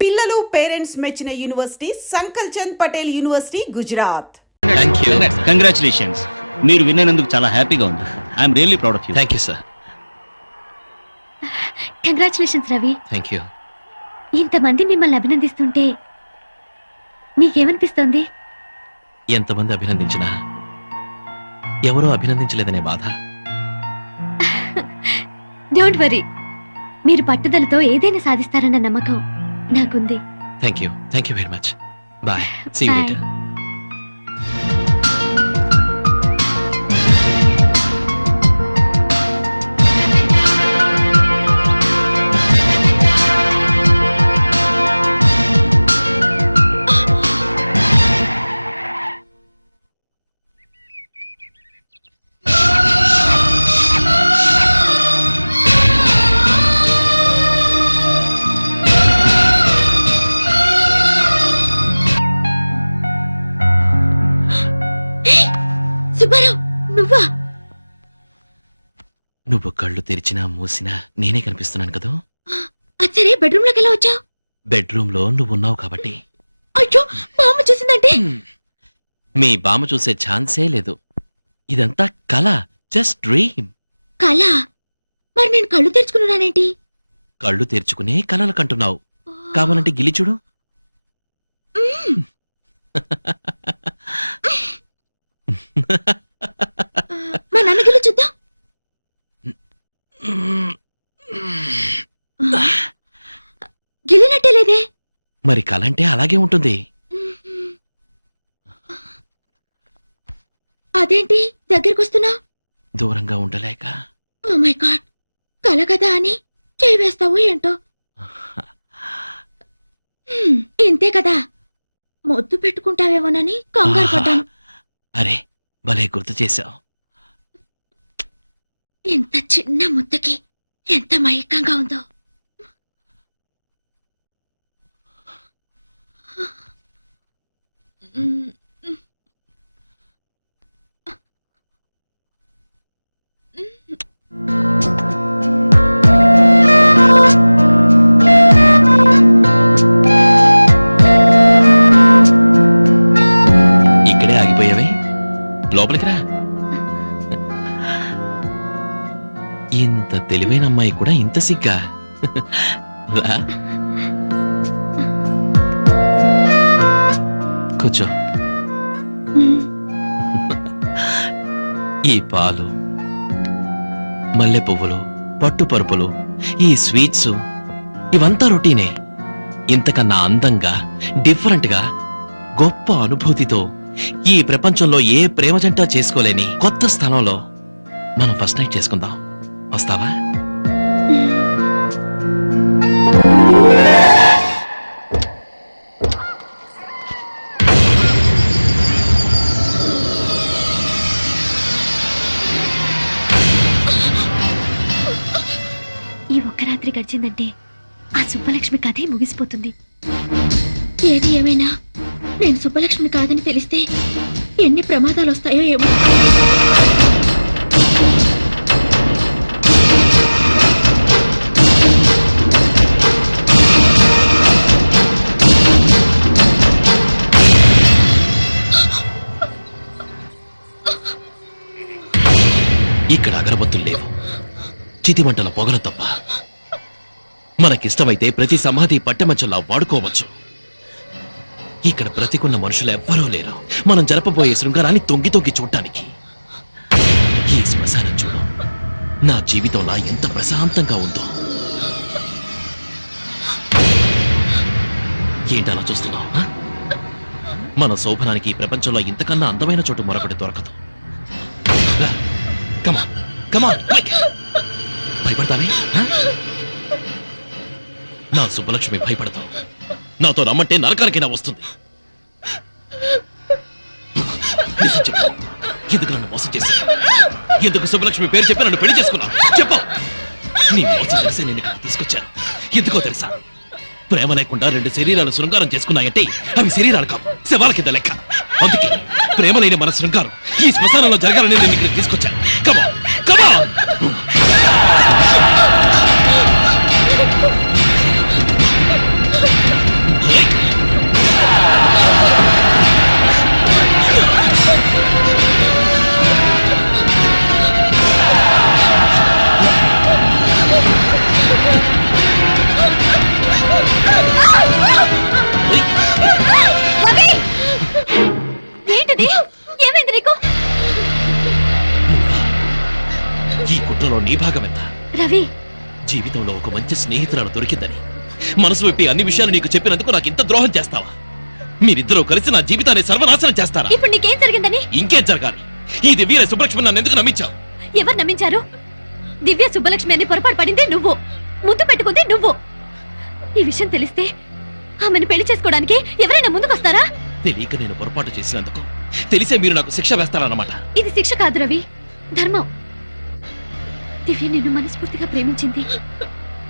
పిల్లలు పేరెంట్స్ మెచ్చిన university Sankalchand Patel university Gujarat. Thank you. Congratulations. మీరు విన్నందుకు చాలా హ్యాపీగా ఉంది. I'm really proud of you. Thank you sir. Congratulations Ravi. Thank you. ఇంతమంది మిమ్మల్ని అభినందిస్తుంటే మీకేమనిపిస్తోంది? ఎంతమంది అభినందించినా ఎవరో అభినందించలేదనే బాధ. డోంట్ వరీ, మీరు పట్టుదలతో ఏదైనా సాధిస్తారన్న నమ్మకం నాకుంది. Thank you very much. Bye. See you later. నువ్వా? నువ్వు కళ్ళు తెరిచినా మూసినా నేనే కనిపిస్తున్నాను కదా. అచ్చరే బెడ్రూమ్ లోకి ఎలా వచ్చావు? బెడ్రూమ్ లో నువ్వు ఉన్నావు కాబట్టి. అయ్యో, బామ్మ చూసిందంటే? మీ బామ్మ చూసే ఛాన్సే లేదు. ఇదంతా కళ, జస్ట్ డ్రీమ్. కళ? మరి నేను కళ్ళు తెరుచుకున్నానేంటి? కళ్ళు తెరుచుకునే కలలు కంటున్నావు. కావాలంటే గిలి చూడు. మా నాన్న గిల్లి చూద్దాం. గిలినట్టే లేదే. మరి కలంటే అలాగే ఉంటుంది. అదేంటి దగ్గరికి వస్తున్నావు? దూరంగా ఉండలేక. ఓ మై గాడ్, కల కదా అని చేయి వేస్తావు ఏంటో. ఇంతే కదా, ముద్దు పెట్టుకుంటావేమోనని కంగారు పడ్డాను. అరే, భలే గుర్తు చేశావు. ఇంత చిన్న ముద్దకి ఎంత మైకంగా ఉందో. ఇక్కడే ఆగిపోయావే, లోపలికి రా. ఇంత తెలివైన అమ్మాయి కూడా ఇంత సిగ్గా? రా, కూర్చో. ఈ పాలు, మల్లె పువ్వులు, పట్టు పరుపులు, ఈ స్వీట్స్ ఇవంతా రొటీనే. ఇంతకన్నా అందంగా, డిఫరెంట్ గా, గొప్ప అనుభూతితో ఈ ప్రపంచంలో ఏ ప్రేమ జంట చేసుకోలేని కొత్త స్థలంలో మనం ఫస్ట్ నైట్ చేసుకుందాం. వస్తావా? ఈ ఒక్క రాత్రి గడిచిందంటే ఆ సుబ్బలక్ష్మి కథే ముగిసిపోతుంది. ఏది ఏమైనా నేను సుబ్బలక్ష్మి కాదని తెలిస్తే ఎన్ని ప్రమాదాలు వస్తాయో ఏమో. ఇక్కడ అగరబత్తులు లేవు, చితిమంటల పొగలు తప్ప. మనకిష్టమైతే ప్రతి సమాధి పట్టెమంచంలా వాడుకోవచ్చు. ఇక్కడ బ్రతికున్న మనుషులు ఎవ్వరూ లేరు మనం జరపబోయే శృంగారాన్ని తొంగి తొంగి చూడటానికి. ఈ శ్మశానం చూడు, నా జీవితంలా ఎంత ప్రశాంతంగా ఉందో. ఏంటలా చూస్తున్నావు? మన శోభనానికి ఈ ప్రపంచంలో ఇంతకన్నా అందమైన చోటు మరొకటి దొరకదు. కమా కమా, భయపడతావే? నా సుబ్బలక్ష్మి భయపడతావు. నాతో రమ్మంటే నరకానికైనా వస్తుంది. ఎందుకు నన్ను మోసం చేశావు? ఎందుకు సుబ్బలక్ష్మి పేరు చెప్పి నన్ను పెళ్లి చేసుకున్నావు? చెప్పు. నీ మోసం తెలిసి నేను ఇక్కడ తీసుకొచ్చాను. ఎందుకో తెలుసా? ప్రేమ లేకుండా రెండు శరీరాలు శృంగారం చేసుకున్నాయంటే అవి శరీరాలు కావు, శవాల కింద లెక్క. అందుకే ప్రేమ లేని మన శృంగారం ఈ శ్మశానంలో జరగాలని నేను ఇక్కడ తీసుకొచ్చాను. కమా కమా. నీ భాగం ఎంత? రవి, జీవితంలో ఒక మంచి స్నేహితురాలు దొరికిందని మనసు విప్పి అన్ని విషయాలు నీకు చెప్పినందుకు నాకు ఇంత ద్రోహం చేస్తావా? మీరిద్దరూ కలిసి నా జీవితాన్ని సర్వనాశనం చేస్తారా? ఇప్పుడు నీకేం జరిగిందని? ఇంకేం జరగాలి? ఈ దివ్య సుబ్బలక్ష్మి నన్ను ఎందుకు నమ్మించావు? ఎవరు నమ్మించారు? దివ్య సుబ్బలక్ష్మి అని పొరపాటు పడింది నువ్వు, ముద్దు పెట్టుకుంది నువ్వు. ఈ విషయం తెలిస్తే ఆమెను పెళ్లి చేసుకోవడానికి ఎవరైనా ముందుకొస్తారా? తెలియక నేను పొరపాటు చేసినందుకు తెలిసే మీరు నాకు శిక్ష వేస్తారన్నమాట. ఇది శిక్ష కాదు రవి, ధర్మం. దివ్య నిన్ను మనస్ఫూర్తిగా ప్రేమించింది.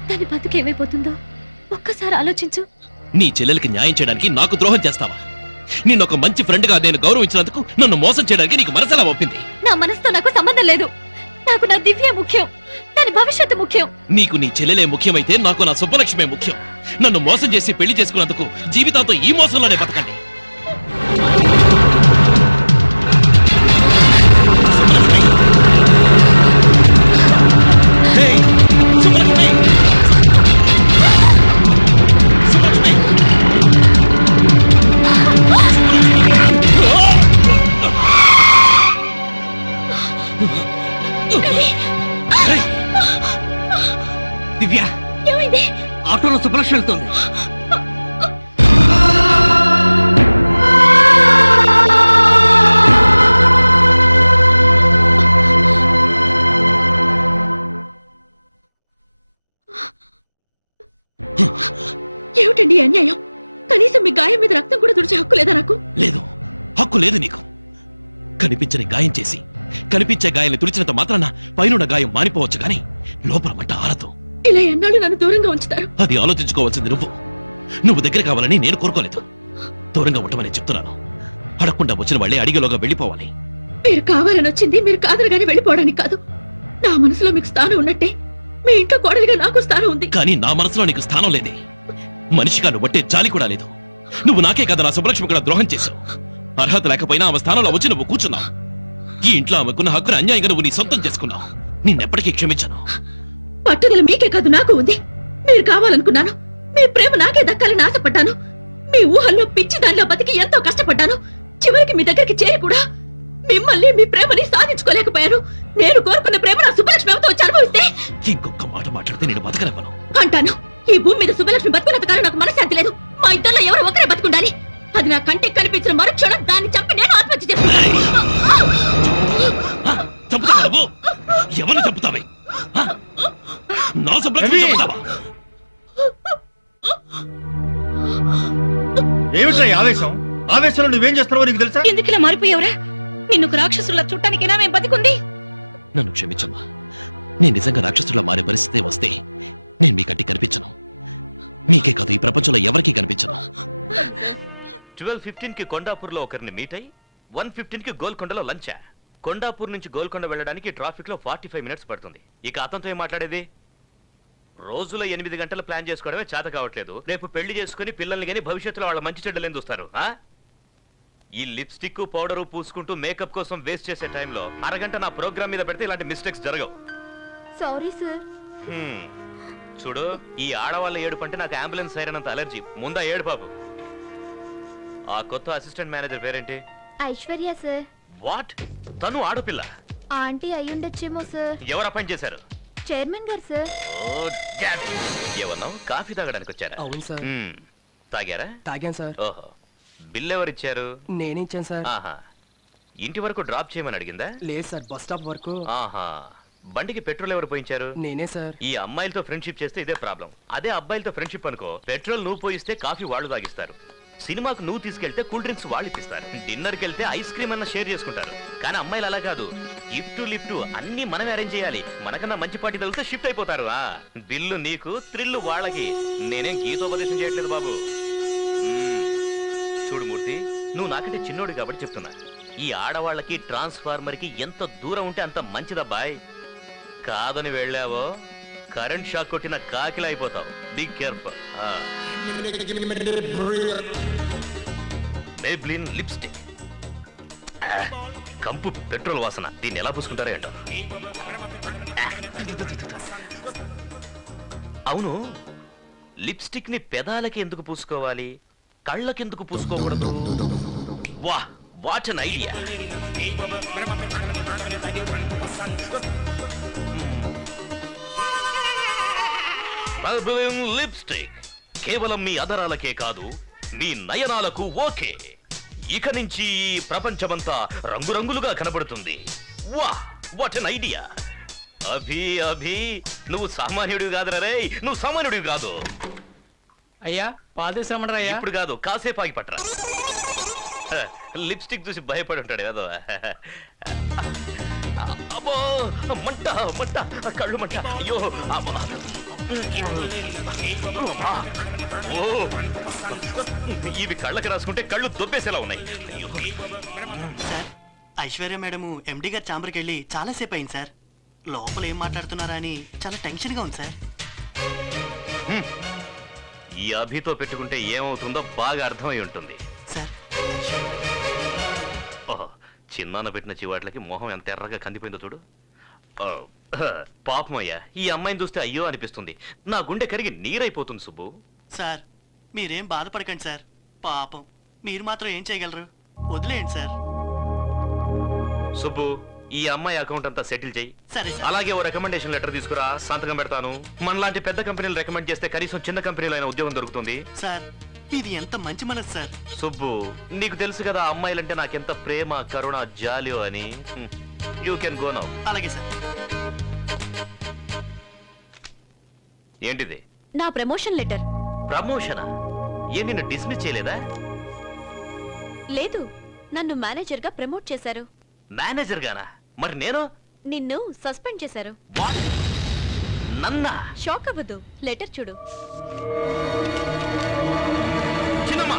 దాని బతుకు ఏమైపోతుందో ఒక్కసారి ఆలోచించు. నీ చెల్లెలకి న్యాయం చేయడానికి నాకు ద్రోహం చేస్తావా? నిన్ను ఒక మంచి ఫ్రెండ్ గా నేను గౌరవించినందుకు నన్ను మోసం చేయడానికి నీకు మనసెలా ఒప్పింది? నా మనసుతో నాకు సంబంధం లేదు. నాకు నా దివ్య ముఖ్యం, దాని భవిష్యత్తు ముఖ్యం. నీకు నీ చెల్లెలే ముఖ్యమైతే నాకు నా సుబ్బలక్ష్మే ముఖ్యం. నన్ను మోసం చేసి పెళ్లి చేసుకున్నందుకు జీవితాంతో ఈ మోసంలోనే బతకండి. సుబ్బలక్ష్మి! హేయ్! సుబ్బలక్ష్మి! సుబ్బలక్ష్మి! హేయ్! దివ్య, ఏమైంది? ఆటోలో సుబ్బలక్ష్మి వెళ్తుంది. ఏమిటండి ఈ అన్యాయం? కనీసం మీ గాయం మీద రక్తం కూడా తుడిచే హక్కు లేదా నాకు? లేదు, హక్కు లేదు నీకు. కనిపించని గాయం చేసి కనిపించే గాయాన్ని తుడిచినంత మాత్రాన పైనున్న గాయం మానిపోవచ్చు గాని లోపల మంట ఆరదు. ఇలా ఎన్నాళ్ళు నన్ను దూరంగా ఉంచుతారు? అది ఆలోచించుకోవాల్సింది నువ్వు దగ్గర కావాలని నేను కోరుకోలేదు. దూరంగా ఉండమని చెప్తున్నాను. అడగకుండా వచ్చిన వాళ్ళే అడిగేలోగా వెళ్ళిపోవాలి. మీరు కావాలని వచ్చింది మీరు కాదనగానే వెళ్ళిపోవడానికి కాదు. నా మనసులో మీకు స్థానం ఉన్నట్టే మీ ఇంట్లో కోడలిగా నాకు స్థానం ఉంది. కానీ నా మనసులో నీకు స్థానం లేదే. మనిషిగా నువ్వు బట్టే జాలి కూడా లేదు. నువ్వు నాకే కదా నా సుబ్బలక్ష్మి కూడా ద్రోహం చేశావు. అర్హత లేకపోయినా ఆమె స్థానంలో వచ్చి నువ్వు కూర్చున్నావు. ఈ ఇంట్లో ఆమెకున్న హక్కును అన్యాయంగా నువ్వు నీ సొంతం చేసుకున్నావు. నిన్నెప్పటికీ క్షమించను. పట్టుదల మీకే కాదు నాకు ఉంది. మీరు కావాలనుకున్నాను. మీ ప్రేమ నాకే దక్కాలని ఆశపడ్డాను. మీ ఊహల్లో పిచ్చి దానిలో బతికి ఎంతో కష్టపడ్డాను. చివరికి మీ దగ్గరికి చేరి కూడా మిమ్మల్ని మీ ప్రేమని సాధించుకోలేకపోయాను. నేను కోరుకున్న ప్రేమ నా సుబ్బలక్ష్మి ఎవరితో వచ్చి అనుభవిస్తే ఇంకొక మాట మాట్లాడితే నేను బతకనివ్వను అంటాను. ఈ భూమి మీద సుబ్బలక్ష్మి బతుకున్నంత కాలం నాకు మనశ్శాంతి లేదు. మా ఇద్దరిలో ఎవరో ఒకరే బతుకుండాలి. అది నా కంటికి కనిపించిన మరుక్షణం దాన్ని చంపి నేను ఆత్మహత్య చేసుకున్నాను. చంపుతావా నువ్వు? ఎవరిని చంపుతావే? నా సుబ్బలక్ష్మి చంపుతావా? ఏమిట్రా ఈ ఆవేశం? ఆవేశంలో నువ్వేం చేస్తున్నావో నీకు తెలుసా? ఎందుకు మారిపోయావురా? నిన్ను రాక్షసుల చుట్టానికైనా మేము బతికుంది. నన్ను క్షమించమ్మా. నేను నిజంగా రాక్షసులా మారే పరిస్థితి వస్తే నేను మీ కంటికి కనిపించను. మీకే కాదు ఈ ప్రపంచంలో ఎవరికీ కనిపించను. 12:15 కి కొండాపూర్లో ఒకరిని మీట్ అయ్యి 1:15 కి గోల్కొండలో లంచా. కొండాపూర్ నుంచి గోల్కొండ వెళ్ళడానికి ట్రాఫిక్ లో 45 మినిట్స్ పడుతుంది. ఇక అతనితో ఏం మాట్లాడేది? రోజులో 8 గంటలు ప్లాన్ చేసుకోవడమే చేత కావట్లేదు. రేపు పెళ్లి చేసుకుని పిల్లల్ని గానీ భవిష్యత్తులో వాళ్ళ మంచి చెడ్డలు ఎందుకు చూస్తారు? ఈ లిప్స్టిక్ పౌడరు పూసుకుంటూ మేకప్ కోసం వేస్ట్ చేసే టైంలో అరగంట నా ప్రోగ్రామ్ మీద పెడితే ఇలాంటి మిస్టేక్స్ జరగవు. Sorry sir. చూడు, ఈ ఆడవాళ్ళ ఏడుపు అంటే నాకు అంబులెన్స్ సైరనంత అలర్జీ. ముందా ఏడు బాబు. ఆ కొత్త అసిస్టెంట్ మేనేజర్ పేరేంటి? ఐశ్వర్య సార్. వాట్? తను ఆడపిల్ల? ఆంటీ అయ్యుండొచ్చేమో సార్. ఎవరు అపాయింట్ చేశారు? చైర్మన్ గారు సార్. ఏమన్నావు? కాఫీ తాగడానికి వచ్చారా? అవును సార్. తాగారా? తాగాను సార్. ఓహో, బిల్ ఎవరిచ్చారు? నేనే ఇచ్చాను సార్. ఆహా, ఇంటి వరకు డ్రాప్ చేయమని అడిగిందా? లేదు సార్, బస్ స్టాప్ వరకు. ఆహా, బండికి పెట్రోల్ ఎవరు పోయించారు? నేనే సార్. ఈ అమ్మాయిలతో ఫ్రెండ్షిప్ చేస్తే ఇదే ప్రాబ్లం. అదే అబ్బాయిలతో ఫ్రెండ్షిప్ అనుకో, పెట్రోల్ నువ్వు పోయిస్తే కాఫీ వాళ్ళు తాగిస్తారు. సినిమాకు నువ్వు తీసుకెళ్తే కూల్ డ్రింక్స్ వాళ్ళు ఇప్పిస్తారు. డిన్నర్కి వెళ్తే ఐస్ క్రీమ్ అన్న షేర్ చేసుకుంటారు. కానీ అమ్మాయిలు అలా కాదు. గిఫ్ట్ లిఫ్ట్ అన్ని మనమే అరేంజ్ చేయాలి. మనకన్నా మంచి పార్టీ తగిలితే షిఫ్ట్ అయిపోతారు. బిల్లు నీకు, థ్రిల్లు వాళ్ళకి. నేనేం గీతోపదేశం చేయట్లేదు బాబు. చూడు మూర్తి, నువ్వు నాకంటే చిన్నోడు కాబట్టి చెప్తున్నా. ఈ ఆడవాళ్ళకి ట్రాన్స్ఫార్మర్ కి ఎంత దూరం ఉంటే అంత మంచిదబ్బాయ్. కాదని వెళ్ళావో కరెంట్ షాక్ కొట్టిన కాకిలా అయిపోతావు. Be careful. మేబ్లిన్ లిప్స్టిక్, కంపు పెట్రోల్ వాసన. దీన్ని ఎలా పూసుకుంటారో ఏంటో. అవును, లిప్స్టిక్ ని పెదాలకి ఎందుకు పూసుకోవాలి, కళ్ళకెందుకు పూసుకోకూడదు? వా, what an idea. Maybelline lipstick కేవలం మీ అదరాలకే కాదు మీ నయనాలకు ఓకే. ఇక నుంచి ఈ ప్రపంచమంతా రంగురంగులుగా కనబడుతుంది. వా what an idea. Abhi Abhi నువ్వు సామాన్యుడివి కాదురా రే, నువ్వు సామాన్యుడివి కాదు. అయ్యా పాలు తీసుకురమ్మంటారా అయ్యా? ఇప్పుడు కాదు, కాసేపు ఆగి పట్టరా. లిప్స్టిక్ చూసి భయపడి ఉంటాడు ఏదో. అబ్బో మంట మంట, కళ్ళు మంట, అయ్యో అబ్బా. అమ్మా. ఓ ఇవి కళ్ళకి రాసుకుంటే కళ్ళు దొబ్బేసేలా ఉన్నాయి. అయ్యో. సార్ ఐశ్వర్య మేడము ఎండి గారి ఛాంబర్కి వెళ్ళి చాలాసేపు అయింది సార్. లోపల ఏం మాట్లాడుతున్నారా అని చాలా టెన్షన్గా ఉంది సార్. ఈ అభితో పెట్టుకుంటే ఏమవుతుందో బాగా అర్థమై ఉంటుంది. సార్ ఓహో, చిన్నాన్న పెట్టిన చివాట్లకి మొహం ఎంత ఎర్రగా కందిపోయిందో చూడు. ఓ, పాపం అయ్యా, ఈ అమ్మాయిని చూస్తే అయ్యో అనిపిస్తుంది. నా గుండె కరిగి నీరైపోతుంది సుబ్బు. సార్ మీరేం బాధపడకండి సార్. పాపం మీరు మాత్రం ఏం చేయగలరు, వదిలేయండి సార్. సుబ్బు, ఈ అమ్మాయి అకౌంట్ అంతా సెటిల్ చేయి. సరే సార్. అలాగే ఓ రికమెండేషన్ లెటర్ తీసుకురా, సంతకం పెడతాను. మనలాంటి పెద్ద కంపెనీలు రికమెండ్ చేస్తే కనీసం చిన్న కంపెనీలో అయినా ఉద్యోగం దొరుకుతుంది. సార్ ఇది ఎంత మంచి మనసు సార్. సుబ్బు, నీకు తెలుసు కదా అమ్మాయిలంటే నాకెంత ప్రేమ, కరుణ, జాలియో అని. You can go now. అలాగే సార్. ఏంటిది? నా ప్రమోషన్ లెటర్. ప్రమోషనా? ఏ నిన్ను డిస్మిస్ చేయలేదా? లేదు, నన్ను మేనేజర్ గా ప్రమోట్ చేశారు. మేనేజర్ గానా? మరి నేను? నిన్ను సస్పెండ్ చేశారు. What? నన్నా? షాక్ అవ్వదు, లెటర్ చూడు. చిన్నమ్మా,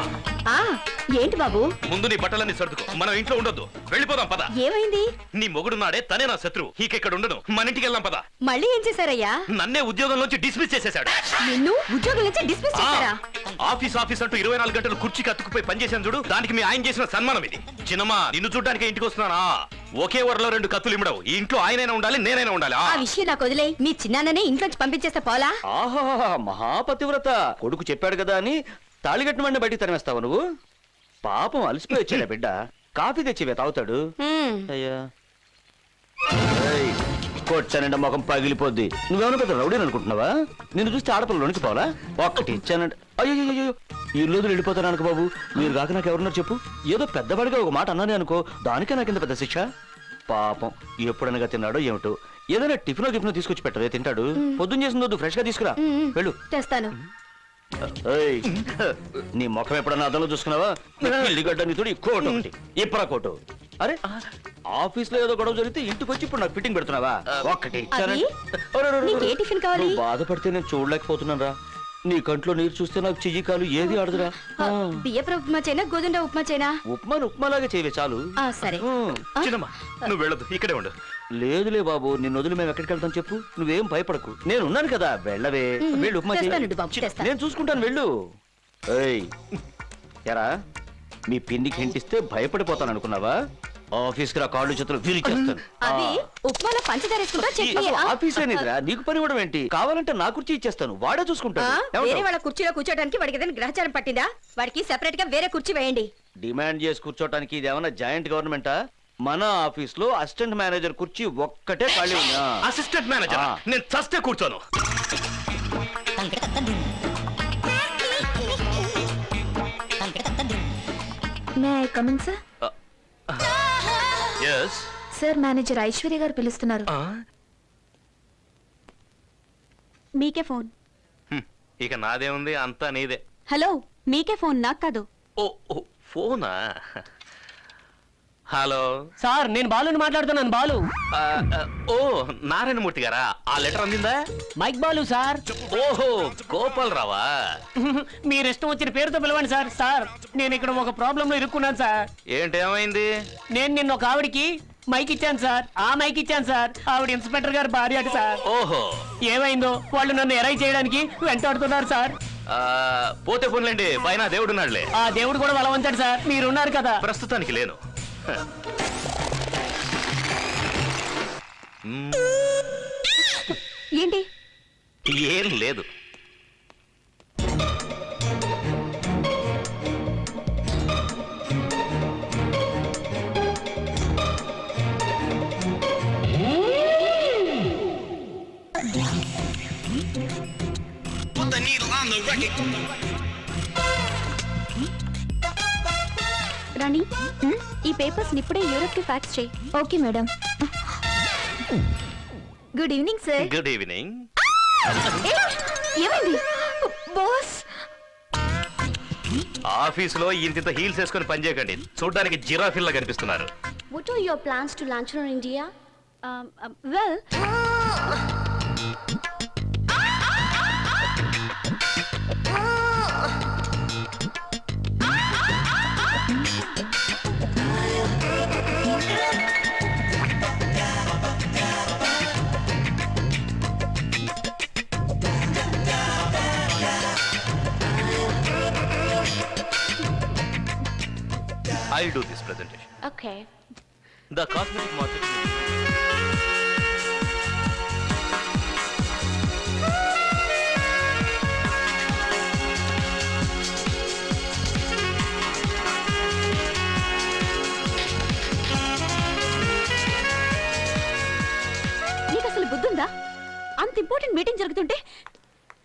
ఏంటి బాబు? ముందు నీ బట్టలన్నీ సర్దుకో, మనం ఇంట్లో ఉండొద్దు, వెళ్ళిపోదాం పద. ఏమైంది? నీ మొగుడున్నాడే, తనే నా శత్రువు. ఇక్కడ ఉండను, మన ఇంటికి వెళ్దాం పద. మళ్ళీ ఏం చేశారయ్యా? నన్నే ఉద్యోగంలోంచి డిస్మిస్ చేసేశాడు. నిన్ను ఉద్యోగం నుంచి డిస్మిస్ చేశారా? ఆఫీస్ ఆఫీస్ అంటూ 24 గంటలు కుర్చీకి అతుక్కుపోయి పనిచేసాను చూడు, దానికి మీ ఆయన చేసిన సన్మానం ఇది. చిన్నమ్మా, నిన్ను చూడ్డానికి ఇంటికి వస్తున్నానా? ఒకే వరలో 2 కత్తులు ఇమ్మడవు. ఈ ఇంట్లో ఆయనైనా ఉండాలి, నేనైనా ఉండాలి. ఆ విషయం నాకు వదిలే. మీ చిన్నాన్ననే ఇంట్లోంచి పంపించేస్తే పోలా? ఆహా, మహాపతివ్రత కొడుకు చెప్పాడు కదా అని తాళిగట్టిన వాడిని బయటికి తరిమేస్తావు నువ్వు? పాపం అలసిపోయి వచ్చాడా బిడ్డ, కాఫీ తెచ్చివే తాగుతాడు. అయ్యా కొచ్చానంటే ముఖం పగిలిపోద్ది. నువ్వేమన్నా పెద్ద రౌడీని అనుకుంటున్నావా? నిన్ను చూస్తే ఆడపిల్లలోనికి పోవాలా? ఒక్కటి ఇచ్చానంటే అయ్యో ఈ రోజులు వెళ్ళిపోతాను అనుకో బాబు. మీరు కాక నాకు ఎవరున్నారు చెప్పు? ఏదో పెద్దవాడిగా ఒక మాట అన్నానే అనుకో, దానికే నాకింత పెద్ద శిక్ష. పాపం ఎప్పుడనగా తిన్నాడో ఏమిటో. ఏదైనా టిఫినో గిఫినో తీసుకొచ్చి పెట్టవే, తింటాడు. పొద్దున్న చేసిందో ఫ్రెష్ గా తీసుకురా, వెళ్ళు. తెస్తాను. ఏయ్, నీ ముఖం ఎప్పుడన్నా అద్దంలో చూసుకున్నావా? ఇల్లిగడ్డ నీతుడు కోటు ఒకటి, ఇప్పరా కోటు. అరే ఆఫీస్ లో ఏదో గొడవ జరిగితే ఇంటికి వచ్చి ఇప్పుడు నాకు ఫిట్టింగ్ పెడుతున్నావా? ఒక్కటి ఇచ్చానంటే నీకే టిఫిన్ కావాలి? నువ్వు బాధపడితే నేను చూడలేకపోతున్నాను రా. నీ కంట్లో నీరు చూస్తే నాకు చెయ్యి కాలు ఏది ఆడదురా. బియ్యపు ఉప్మా చేయనా, గోధుమ ఉప్మా చేయనా? ఉప్మాను ఉప్మాలాగా చేయవే చాలు. సరే. చిన్నమ్మా, నువ్వు వెళ్ళదు, ఇక్కడే ఉండు. లేదులే బాబు, నిన్ను వదిలి మేము ఎక్కడికి వెళ్తాం చెప్పు? నువ్వేం భయపడకు, నేను ఉన్నాను కదా. వెళ్ళవే, వెళ్ళు ఉప్మా చెయ్యి. తెస్తానండి బాబు, తెస్తాను. నేను చూసుకుంటాను, వెళ్ళు. ఏయ్ ఎరా, మీ పిండికి హింటిస్తే భయపడిపోతాను అనుకున్నావా? ఆఫీస్ కి రా, కాళ్ళు చేతులు విరిచేస్తాను. అది ఉప్మాలో పంచదార వేసుకుంటా, చట్నీ. ఆఫీస్ అనేదిరా, నీకు పని ఇవ్వడం ఏంటి? కావాలంటే నా కుర్చీ ఇచ్చేస్తాను, వాడే చూసుకుంటాడు. వేరే ఏమంటావ్? వాళ్ళ కుర్చీలో కూర్చోడానికి వాడికి ఏదైనా గ్రహచారం పట్టిందా? వాడికి సెపరేట్ గా వేరే కుర్చీ వేయండి. డిమాండ్ చేసి కూర్చోటానికి ఇది ఏమన్నా జాయింట్ గవర్నమెంటా? మన ఆఫీస్ లో అసిస్టెంట్ మేనేజర్ కుర్చీ ఒక్కటే ఖాళీ ఉందా? అసిస్టెంట్ మేనేజర్ నేను చస్తే కూర్చోను. May I come in sir? Yes. Sir, manager Aishwarya garu పిలుస్తున్నారు. మీకే ఫోన్. ఇక నాదేముంది, అంతా నీదే. హలో, మీకే ఫోన్, నాకు కాదు. ఓ ఫోనా? హలో సార్, నేను బాలుని మాట్లాడుతున్నాను. బాలు. ఓ నారాయణమూర్తి గారా? ఆ లెటర్ అందిందా? Mike Balu sir. ఓహో, గోపాల్ రావా? మీరు ఇష్టం వచ్చిన పేరుతో పిలవండి సార్. సార్, నేను ఇక్కడ ఒక ప్రాబ్లం లో ఇరుక్కున్నాను సార్. ఏంటేమైంది? నేను నిన్న ఒక ఆవిడికి మైక్ ఇచ్చాను సార్. ఆ మైక్ ఇచ్చాను సార్. ఆవిడ ఇన్స్పెక్టర్ గారు భార్య అటు సార్. ఓహో, ఏమైందో వాళ్ళు నన్ను ఎరై చేయడానికి వెంటాడుతున్నారు సార్. పోతే పోన్లేండి, పైన దేవుడున్నాడులే. ఆ దేవుడు కూడా బలవంతాడు సార్. మీరున్నారు కదా. ప్రస్తుతానికి లేను. ఏంటి? ఏం లేదు. రాణి ఈ పేపర్స్ ఇప్పుడే యూరోప్ కి ఫ్యాక్స్ చేయి. Okay madam. Good evening sir. Good evening. ఏమైంది బాస్? ఆఫీసులో ఇంత హీల్స్ వేసుకొని పనిచేయకండి, చూడడానికి జిరాఫిల్లా కనిపిస్తున్నారు. What are your plans to launch on India? Well, I'll do this presentation. okay. The cosmetic market. నీకు అసలు బుద్ధుందా? అంత ఇంపార్టెంట్ మీటింగ్ జరుగుతుంటే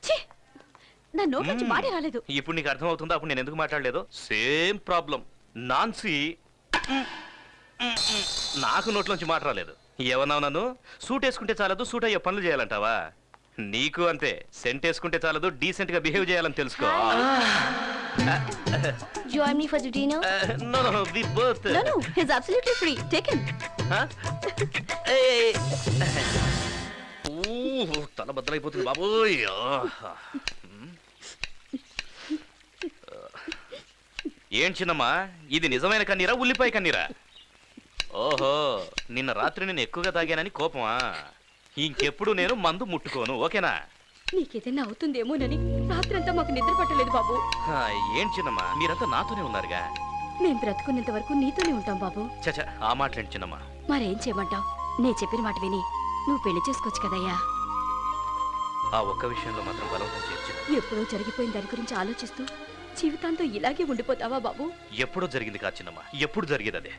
ఛీ, నా నోట్ నుంచి మాటే రాలేదు. ఇప్పుడు నీకు అర్థం అవుతుందా అప్పుడు నేను ఎందుకు మాట్లాడలేదు? Same problem. నాన్సీ నాకు నోట్లోంచి మాట రాలేదు. ఏమన్నావు నన్ను? సూట్ వేసుకుంటే చాలదు, సూట్ అయ్యే పనులు చేయాలంటావా? నీకు అంతే, సెంట్ వేసుకుంటే చాలదు, డీసెంట్ గా బిహేవ్ చేయాలని తెలుసుకో. Join me for the dinner. No, we both. No, he's absolutely free. Take him. తల బద్దలైపోతుంది బాబోయ్. ఏం చిన్నమ్మా, ఇది నిజమైన కన్నీరా, ఉల్లిపాయ కన్నీరా? ఓహో, నిన్న రాత్రి నేను ఎక్కువగా తాగానని కోపమా? ఇంకెప్పుడు నేను మందు ముట్టుకోను, ఓకేనా? నీకేదైనా అవుతుందేమోనని రాత్రంతా మాకు నిద్ర పట్టలేదు బాబు. ఏం చిన్నమ్మా, మీరంతా నాతోనే ఉన్నారుగా. మేం బ్రతుకున్నంత వరకు నీతోనే ఉంటాం బాబు. చచ్చా, ఆ మాటలేంటి చిన్నమ్మా. మరేం చేయమంటావు? నేను చెప్పిన మాట విని నువ్వు పెళ్లి చేసుకోవచ్చు కదయ్యా. ఆ ఒక్క విషయంలో మాత్రం బలవంతం చేయొచ్చు. ఎప్పుడో జరిగిపోయిన దాని గురించి ఆలోచిస్తూ జీవితాంతో ఇలాగే ఉండిపోతావా బాబు? ఎప్పుడో జరిగింది కాదు చిన్నమ్మా, ఎప్పుడు జరిగేది అదే.